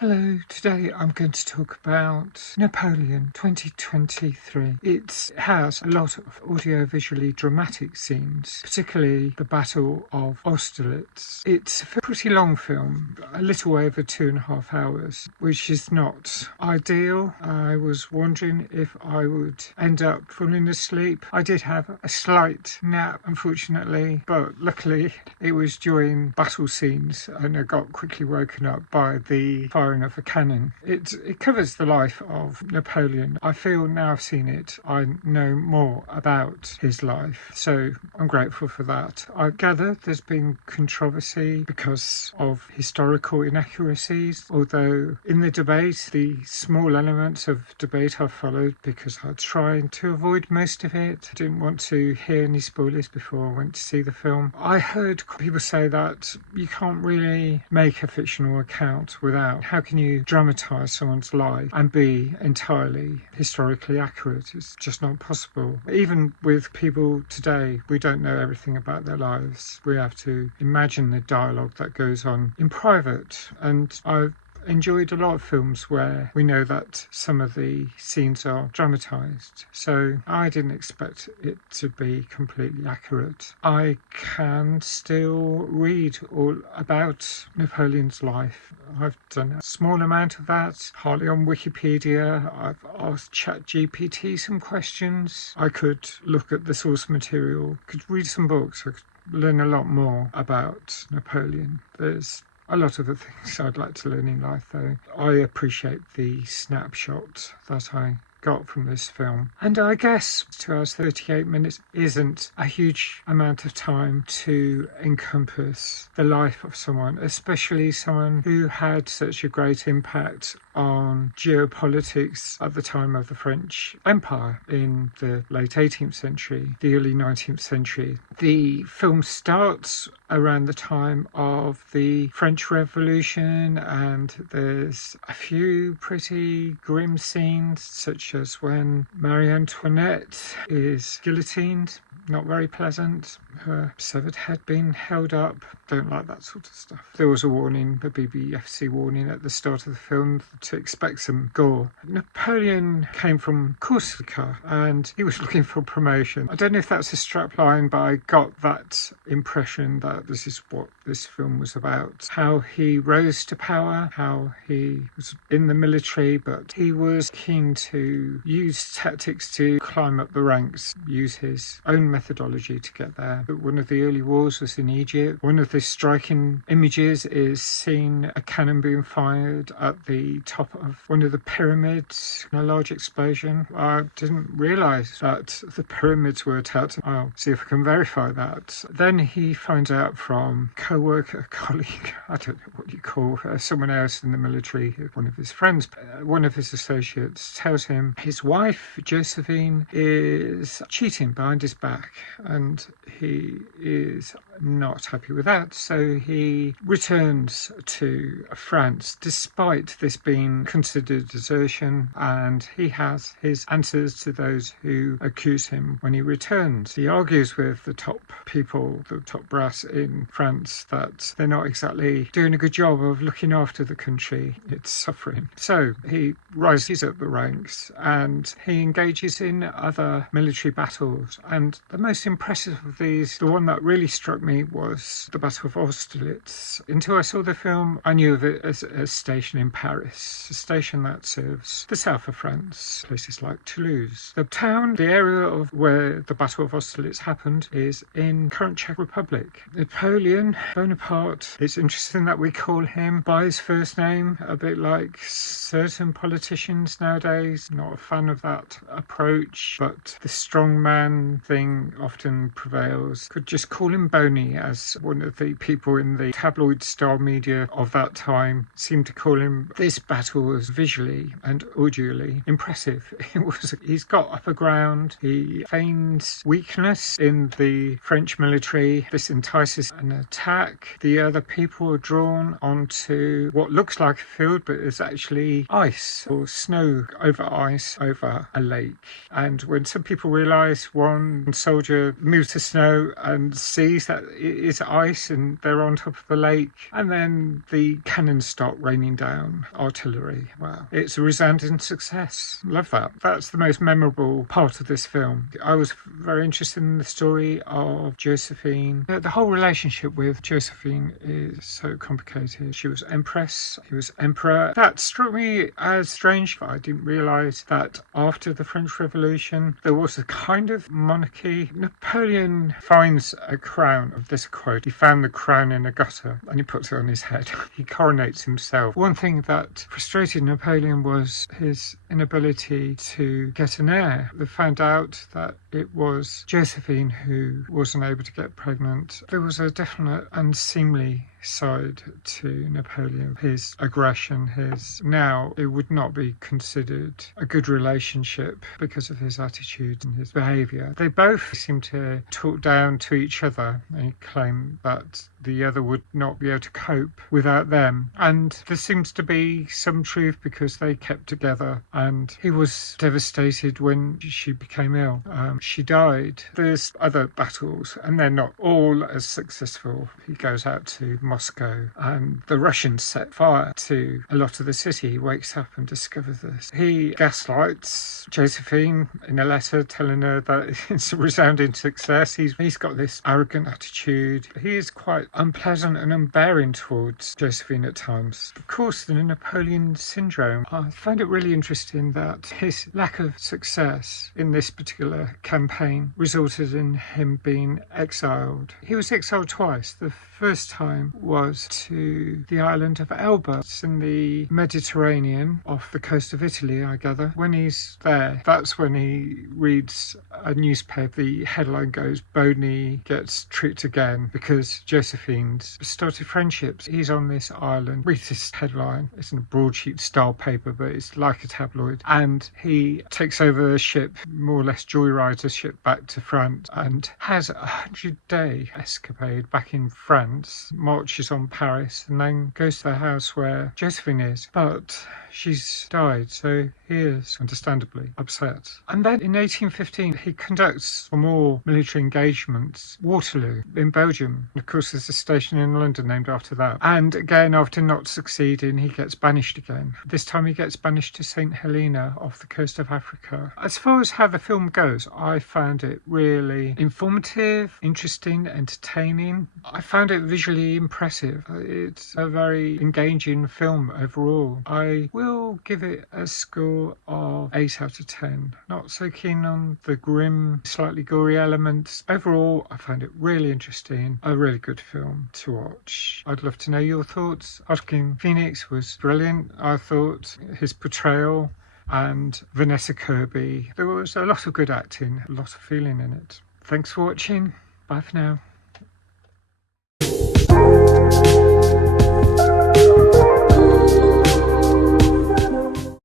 Hello, today I'm going to talk about Napoleon 2023. It has a lot of audio-visually dramatic scenes, particularly the Battle of Austerlitz. It's a pretty long film, a little over 2.5 hours, which is not ideal. I was wondering if I would end up falling asleep. I did have a slight nap, unfortunately, but luckily it was during battle scenes and I got quickly woken up by the firing of a cannon. It covers the life of Napoleon. I feel now I've seen it, I know more about his life, so I'm grateful for that. I gather there's been controversy because of historical inaccuracies, although in the debate, the small elements of debate I followed because I tried to avoid most of it. I didn't want to hear any spoilers before I went to see the film. I heard people say that you can't really make a fictional account without, how can you dramatise someone's life and be entirely historically accurate? It's just not possible. Even with people today, we don't know everything about their lives. We have to imagine the dialogue that goes on in private, and I've enjoyed a lot of films where we know that some of the scenes are dramatised, so I didn't expect it to be completely accurate. I can still read all about Napoleon's life. I've done a small amount of that, partly on Wikipedia. I've asked ChatGPT some questions. I could look at the source material, could read some books, I could learn a lot more about Napoleon. There's a lot of the things I'd like to learn in life, though. I appreciate the snapshot that I got from this film. And I guess 2 hours 38 minutes isn't a huge amount of time to encompass the life of someone, especially someone who had such a great impact on geopolitics at the time of the French Empire in the late 18th century, the early 19th century. The film starts around the time of the French Revolution, and there's a few pretty grim scenes, such as when Marie Antoinette is guillotined. Not very pleasant. Her severed head being held up. Don't like that sort of stuff. There was a warning, a BBFC warning at the start of the film to expect some gore. Napoleon came from Corsica and he was looking for promotion. I don't know if that's a strapline, but I got that impression that this is what this film was about. How he rose to power, how he was in the military, but he was keen to use tactics to climb up the ranks, use his own methodology to get there. But one of the early wars was in Egypt. One of the striking images is seeing a cannon being fired at the top of one of the pyramids in a large explosion. I didn't realise that the pyramids were attacked. I'll see if I can verify that. Then he finds out from co-worker, colleague, I don't know what you call someone else in the military, one of his friends, one of his associates tells him his wife, Josephine, is cheating behind his back. And he is not happy with that, so he returns to France despite this being considered desertion, and he has his answers to those who accuse him when he returns. He argues with the top people, the top brass in France, that they're not exactly doing a good job of looking after the country. It's suffering. So he rises up the ranks and he engages in other military battles, and the most impressive of these, the one that really struck me, was the Battle of Austerlitz. Until I saw the film, I knew of it as a station in Paris, a station that serves the south of France, places like Toulouse. The town, the area of where the Battle of Austerlitz happened, is in current Czech Republic. Napoleon Bonaparte, it's interesting that we call him by his first name, a bit like certain politicians nowadays. Not a fan of that approach, but the strong man thing often prevails. Could just call him Boney, as one of the people in the tabloid style media of that time seemed to call him. This battle was visually and audially impressive. He's got upper ground. He feigns weakness in the French military. This entices faces an attack. The other people are drawn onto what looks like a field, but is actually ice or snow over ice over a lake. And when some people realise, one soldier moves the snow and sees that it is ice and they're on top of the lake, and then the cannons start raining down artillery. Wow, it's a resounding success. Love that. That's the most memorable part of this film. I was very interested in the story of Josephine. The whole relationship with Josephine is so complicated. She was empress, he was emperor. That struck me as strange. I didn't realise that after the French Revolution there was a kind of monarchy. Napoleon finds a crown. This quote: "He found the crown in a gutter and he puts it on his head." He coronates himself. One thing that frustrated Napoleon was his inability to get an heir. They found out that it was Josephine who wasn't able to get pregnant. There was a definite unseemly side to Napoleon, his aggression, now it would not be considered a good relationship because of his attitude and his behaviour. They both seem to talk down to each other and claim that the other would not be able to cope without them, and there seems to be some truth because they kept together, and he was devastated when she became ill. She died. There's other battles and they're not all as successful. He goes out to Moscow and the Russians set fire to a lot of the city. He wakes up and discovers this. He gaslights Josephine in a letter telling her that it's a resounding success. He's got this arrogant attitude. He is quite unpleasant and unbearing towards Josephine at times. Of course, the Napoleon syndrome. I find it really interesting that his lack of success in this particular campaign resulted in him being exiled. He was exiled twice. The first time was to the island of Elba. It's in the Mediterranean off the coast of Italy, I gather. When he's there, that's when he reads a newspaper. The headline goes, "Boney gets tricked again because Josephine's started friendships." He's on this island. Read this headline. It's in a broadsheet style paper, but it's like a tabloid. And he takes over a ship, more or less joyrides a ship back to France, and has a 100-day escapade back in France, marches on Paris, and then goes to the house where Josephine is. But she's died, so he is understandably upset. And then in 1815 he conducts more military engagements. Waterloo in Belgium. Of course there's a station in London named after that. And again, after not succeeding, he gets banished again. This time he gets banished to St. Helena off the coast of Africa. As far as how the film goes, I found it really informative, interesting, entertaining. I found it visually impressive. It's a very engaging film overall. I will give it a score of 8 out of 10. Not so keen on the grim, slightly gory elements. Overall, I found it really interesting. A really good film to watch. I'd love to know your thoughts. Joaquin Phoenix was brilliant, I thought. His portrayal, and Vanessa Kirby. There was a lot of good acting, a lot of feeling in it. Thanks for watching. Bye for now.